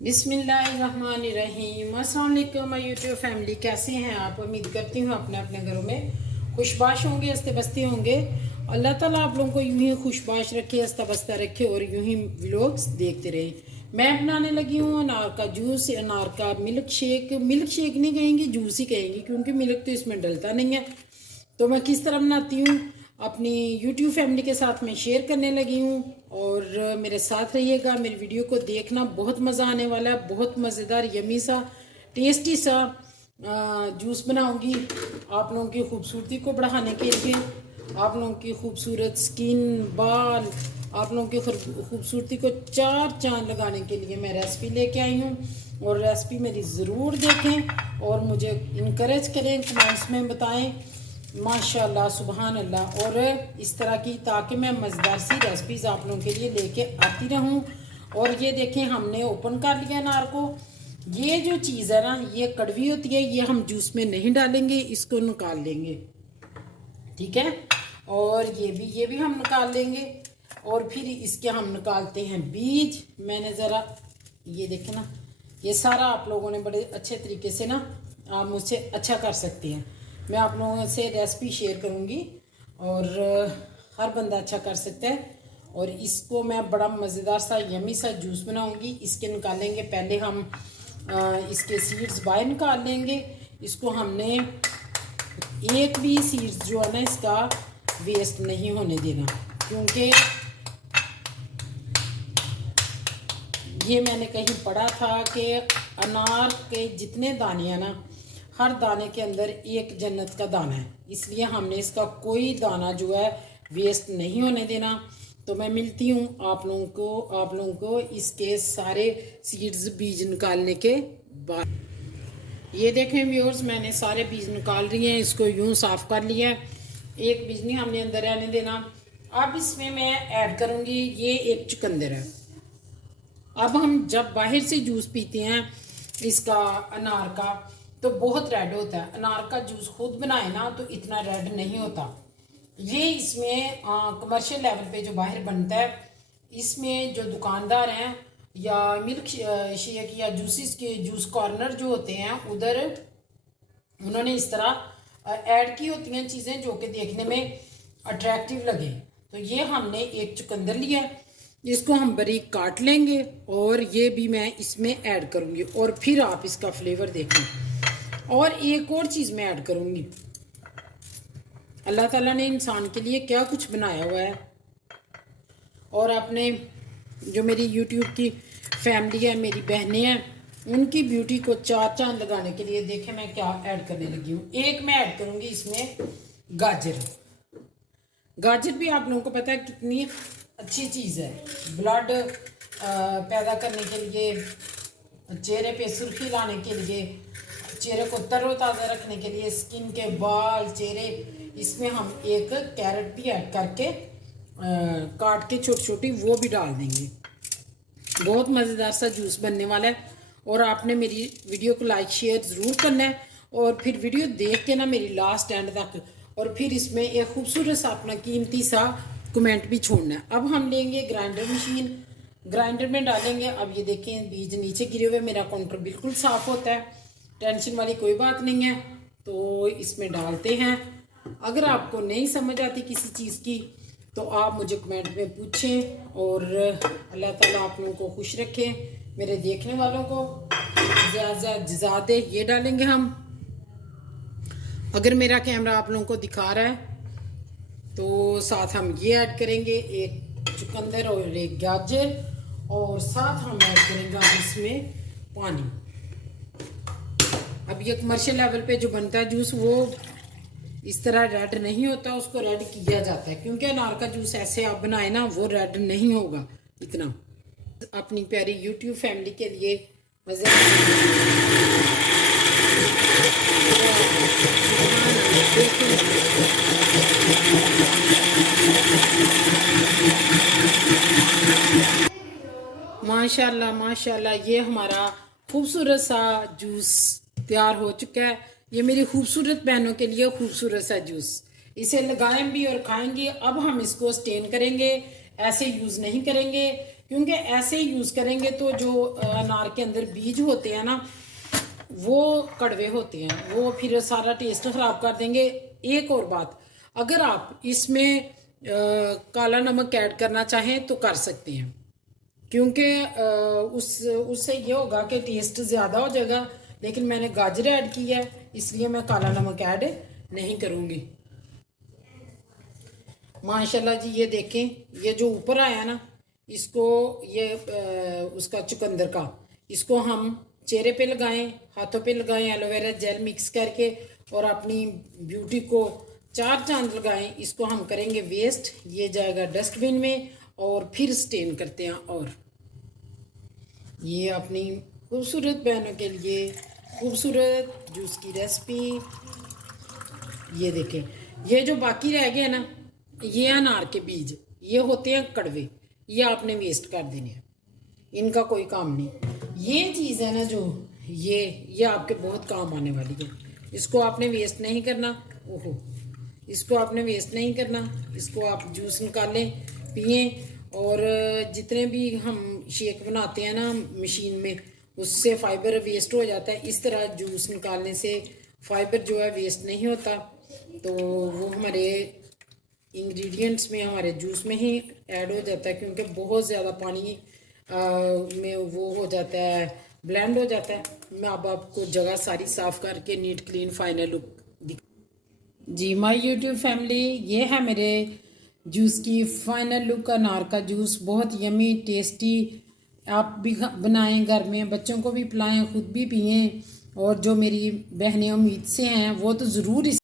बिस्मिल्लाहिर्रहमानिर्रहीम। अस्सलाम वालेकुम माय यूट्यूब फैमिली, कैसे हैं आप? उम्मीद करती हूँ अपने अपने घरों में खुशबाश होंगे, हंसते बसते होंगे। अल्लाह ताला आप लोगों को यूं ही खुशबाश रखे, हंसता बसता रखे और यूं ही व्लॉग्स देखते रहे। मैं बनाने लगी हूँ अनार का जूस, अनार का मिल्क शेक। मिल्क शेक नहीं कहेंगी, जूस ही कहेंगी, क्योंकि मिल्क तो इसमें डलता नहीं है। तो मैं किस तरह बनाती हूँ अपनी यूट्यूब फैमिली के साथ मैं शेयर करने लगी हूँ, और मेरे साथ रहिएगा। मेरी वीडियो को देखना, बहुत मज़ा आने वाला है। बहुत मज़ेदार यमी सा टेस्टी सा जूस बनाऊंगी आप लोगों की खूबसूरती को बढ़ाने के लिए, आप लोगों की खूबसूरत स्किन, बाल, आप लोगों की खूबसूरती को चार चांद लगाने के लिए मैं रेसिपी लेके आई हूँ। और रेसिपी मेरी ज़रूर देखें और मुझे इनकरेज करें, कमेंट्स में बताएं माशाल्लाह सुबहान अल्लाह। और इस तरह की, ताकि मैं मज़ेदार सी रेसिपीज़ आप लोगों के लिए लेके आती रहूं। और ये देखें, हमने ओपन कर लिया अनार को। ये जो चीज़ है ना, ये कड़वी होती है, ये हम जूस में नहीं डालेंगे, इसको निकाल लेंगे, ठीक है। और ये भी हम निकाल लेंगे। और फिर इसके हम निकालते हैं बीज। मैंने ज़रा, ये देखें ना, ये सारा आप लोगों ने बड़े अच्छे तरीके से ना, आप मुझसे अच्छा कर सकते हैं। मैं आप लोगों से रेसिपी शेयर करूँगी और हर बंदा अच्छा कर सकता है। और इसको मैं बड़ा मज़ेदार सा यमी सा जूस बनाऊँगी। इसके निकालेंगे पहले हम इसके सीड्स बाहर निकाल लेंगे। इसको हमने एक भी सीड्स जो है ना, इसका वेस्ट नहीं होने देना, क्योंकि ये मैंने कहीं पढ़ा था कि अनार के जितने दाने हैं ना, हर दाने के अंदर एक जन्नत का दाना है। इसलिए हमने इसका कोई दाना जो है वेस्ट नहीं होने देना। तो मैं मिलती हूँ आप लोगों को इसके सारे सीड्स बीज निकालने के बाद। ये देखें व्यूअर्स, मैंने सारे बीज निकाल लिए हैं, इसको यूं साफ कर लिया है। एक बीज नहीं हमने अंदर रहने देना। अब इसमें मैं ऐड करूँगी, ये एक चुकंदर है। अब हम जब बाहर से जूस पीते हैं इसका, अनार का, तो बहुत रेड होता है। अनार का जूस खुद बनाए ना तो इतना रेड नहीं होता। ये इसमें कमर्शियल लेवल पे जो बाहर बनता है, इसमें जो दुकानदार हैं या मिल्क शेक या जूसेस के जूस कॉर्नर जो होते हैं, उधर उन्होंने इस तरह ऐड की होती हैं चीज़ें जो कि देखने में अट्रैक्टिव लगे। तो ये हमने एक चुकंदर लिया, इसको हम बारीक काट लेंगे और ये भी मैं इसमें ऐड करूँगी, और फिर आप इसका फ्लेवर देखें। और एक और चीज़ मैं ऐड करूँगी, अल्लाह ताला ने इंसान के लिए क्या कुछ बनाया हुआ है। और अपने जो मेरी यूट्यूब की फैमिली है, मेरी बहनें हैं, उनकी ब्यूटी को चार चांद लगाने के लिए देखें मैं क्या ऐड करने लगी हूँ। एक मैं ऐड करूँगी इसमें गाजर। गाजर भी आप लोगों को पता है कितनी अच्छी चीज़ है, ब्लड पैदा करने के लिए, चेहरे पे सुर्खी लाने के लिए, चेहरे को तरोताज़ा रखने के लिए, स्किन के बाल, चेहरे। इसमें हम एक कैरेट भी ऐड करके काट के छोटी छोटी वो भी डाल देंगे। बहुत मज़ेदार सा जूस बनने वाला है। और आपने मेरी वीडियो को लाइक शेयर ज़रूर करना है, और फिर वीडियो देख के ना मेरी लास्ट एंड तक, और फिर इसमें एक खूबसूरत सा अपना कीमती सा कमेंट भी छोड़ना है। अब हम लेंगे ग्राइंडर मशीन, ग्राइंडर में डालेंगे। अब ये देखें बीज नीचे गिरे हुए, मेरा काउंटर बिल्कुल साफ़ होता है, टेंशन वाली कोई बात नहीं है। तो इसमें डालते हैं। अगर आपको नहीं समझ आती किसी चीज़ की तो आप मुझे कमेंट में पूछें। और अल्लाह ताला आप लोगों को खुश रखे, मेरे देखने वालों को ज़्यादा जज़ा दे। ये डालेंगे हम। अगर मेरा कैमरा आप लोगों को दिखा रहा है तो साथ हम ये ऐड करेंगे, एक चुकंदर और एक गाजर, और साथ हम ऐड करेंगे इसमें पानी। अब ये कमर्शियल लेवल पे जो बनता है जूस, वो इस तरह रेड नहीं होता, उसको रेड किया जाता है, क्योंकि अनार का जूस ऐसे आप बनाए ना, वो रेड नहीं होगा इतना। अपनी प्यारी यूट्यूब फैमिली के लिए मज़े माशाल्लाह माशाल्लाह, ये हमारा खूबसूरत सा जूस तैयार हो चुका है। ये मेरी खूबसूरत बहनों के लिए खूबसूरत सा जूस, इसे लगाएं भी और खाएंगे। अब हम इसको स्टेन करेंगे, ऐसे यूज़ नहीं करेंगे। क्योंकि ऐसे ही यूज़ करेंगे तो जो अनार के अंदर बीज होते हैं ना वो कड़वे होते हैं, वो फिर सारा टेस्ट ख़राब कर देंगे। एक और बात, अगर आप इसमें काला नमक ऐड करना चाहें तो कर सकते हैं, क्योंकि उससे ये होगा कि टेस्ट ज़्यादा हो जाएगा। लेकिन मैंने गाजर ऐड की है इसलिए मैं काला नमक ऐड नहीं करूँगी। माशाल्लाह जी, ये देखें, ये जो ऊपर आया ना, इसको ये उसका चुकंदर का, इसको हम चेहरे पे लगाएं, हाथों पे लगाएं एलोवेरा जेल मिक्स करके, और अपनी ब्यूटी को चार चांद लगाएं। इसको हम करेंगे वेस्ट, ये जाएगा डस्टबिन में, और फिर स्टेन करते हैं। और ये अपनी खूबसूरत बहनों के लिए खूबसूरत जूस की रेसिपी। ये देखें, ये जो बाकी रह गए ना, ये अनार के बीज, ये होते हैं कड़वे, ये आपने वेस्ट कर देने हैं, इनका कोई काम नहीं। ये चीज़ है ना जो ये आपके बहुत काम आने वाली है। इसको आपने वेस्ट नहीं करना। ओहो, इसको आपने वेस्ट नहीं करना, इसको आप जूस निकालें, पिए। और जितने भी हम शेक बनाते हैं ना मशीन में, उससे फाइबर वेस्ट हो जाता है। इस तरह जूस निकालने से फाइबर जो है वेस्ट नहीं होता, तो वो हमारे इंग्रेडिएंट्स में, हमारे जूस में ही ऐड हो जाता है, क्योंकि बहुत ज़्यादा पानी में वो हो जाता है, ब्लेंड हो जाता है। मैं अब आपको जगह सारी साफ़ करके नीट क्लीन फाइनल लुक जी माय यूट्यूब फैमिली, ये है मेरे जूस की फाइनल लुक। अनार का जूस बहुत यमी टेस्टी, आप भी बनाएं घर में, बच्चों को भी पिलाएं, खुद भी पिएं। और जो मेरी बहनें उम्मीद से हैं वो तो ज़रूर